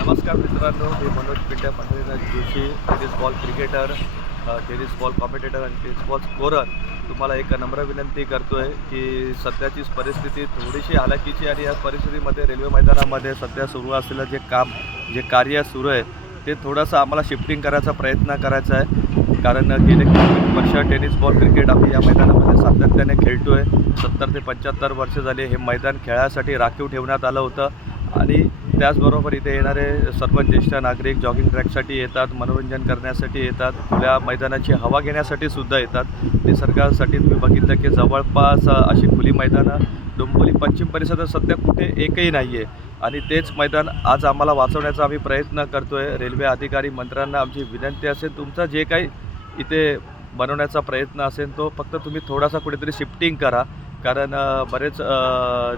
नमस्कार मित्रांनो, मी Manoj Pintya Pandharinath Joshi, tennis ball cricketer, tennis ball commentator आणि टेनिस बॉल स्कोरर. तुम्हाला एक नम्र विनंती करतो आहे की सध्याची परिस्थिती थोडीशी हालाकीची आणि या परिस्थितीमध्ये रेल्वे मैदानामध्ये सध्या सुरू असलेलं जे कार्य सुरू आहे ते थोडंसं आम्हाला शिफ्टिंग करायचा प्रयत्न करायचा आहे. कारण गेले काही वर्ष टेनिस बॉल क्रिकेट आम्ही या मैदानामध्ये सातत्याने खेळतो आहे. 70 ते 75 वर्ष झाले हे मैदान खेळासाठी राखीव ठेवण्यात आलं होतं आणि त्याचबरोबर इथे येणारे सर्व ज्येष्ठ नागरिक जॉगिंग ट्रॅकसाठी येतात, मनोरंजन करण्यासाठी येतात, खुल्या मैदानाची हवा घेण्यासाठी सुद्धा येतात. निसर्गासाठी तुम्ही बघितलं की जवळपास अशी खुली मैदानं डोंबिवली पश्चिम परिसरात सध्या कुठे एकही नाही आहे आणि तेच मैदान आज आम्हाला वाचवण्याचा आम्ही प्रयत्न करतो आहे. रेल्वे अधिकारी मंत्र्यांना आमची विनंती असेल, तुमचं जे काही इथे बनवण्याचा प्रयत्न असेल तो फक्त तुम्ही थोडासा कुठेतरी शिफ्टिंग करा. कारण बरेच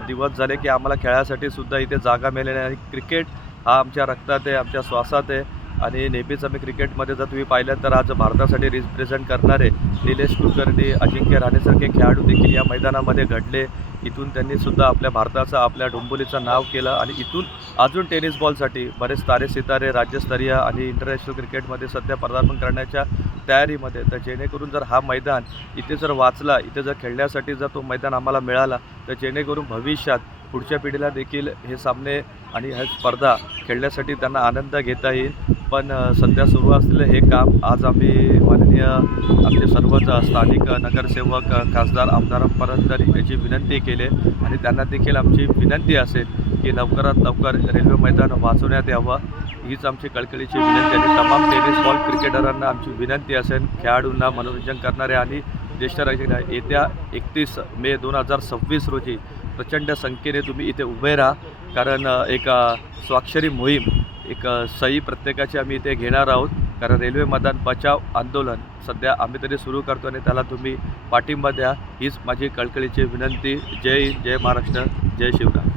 दिवस झाले की आम्हाला खेळासाठी सुद्धा इथे जागा मिळाली नाही आणि क्रिकेट हा आमच्या रक्तात आहे, आमच्या श्वासात आहे आणि नेहमीच आम्ही क्रिकेटमध्ये जर तुम्ही पाहिलं तर आज भारतासाठी रिप्रेझेंट करणारे निलेश कुलकर्णी, अजिंक्य राणेसारखे खेळाडू देखील या मैदानामध्ये घडले. इथून त्यांनी सुद्धा आपल्या भारताचं, आपल्या डोंबिवलीचं नाव केलं आणि इथून अजून टेनिस बॉलसाठी बरेच तारे सितारे राज्यस्तरीय आणि इंटरनॅशनल क्रिकेटमध्ये सध्या पदार्पण करण्याच्या तयारीमध्ये. तर जेणेकरून जर हा मैदान इथे जर वाचला, इथे जर खेळण्यासाठी जर तो मैदान आम्हाला मिळाला तर जेणेकरून भविष्यात पुढच्या पिढीला देखील हे सामने आणि ह्या स्पर्धा खेळण्यासाठी त्यांना आनंद घेता येईल. पण सध्या सुरू असलेलं हे काम आज आम्ही माननीय आमचे सर्वच स्थानिक नगरसेवक, खासदार, आमदारांपर्यंत याची विनंती केली आणि त्यांना देखील आमची विनंती असेल की लवकरात लवकर रेल्वे मैदान वाचवण्यात यावं. हीच आमची कळकळीची विनंती आणि तमाम टेनिस बॉल क्रिकेटरांना आमची विनंती असेल, खेळाडूंना, मनोरंजन करणारे आणि ज्येष्ठ नागरिकांना येत्या 31 मे 2026 रोजी प्रचंड संख्येने तुम्ही इथे उभे राहा. कारण एक स्वाक्षरी मोहीम, एक सही प्रत्येकाची आम्ही इथे घेणार आहोत. कारण रेल्वे मैदान बचाव आंदोलन सध्या आम्ही तरी सुरू करतो आणि त्याला तुम्ही पाठिंबा द्या. हीच माझी कळकळीची विनंती. जय हिंद, जय महाराष्ट्र, जय शिवराय.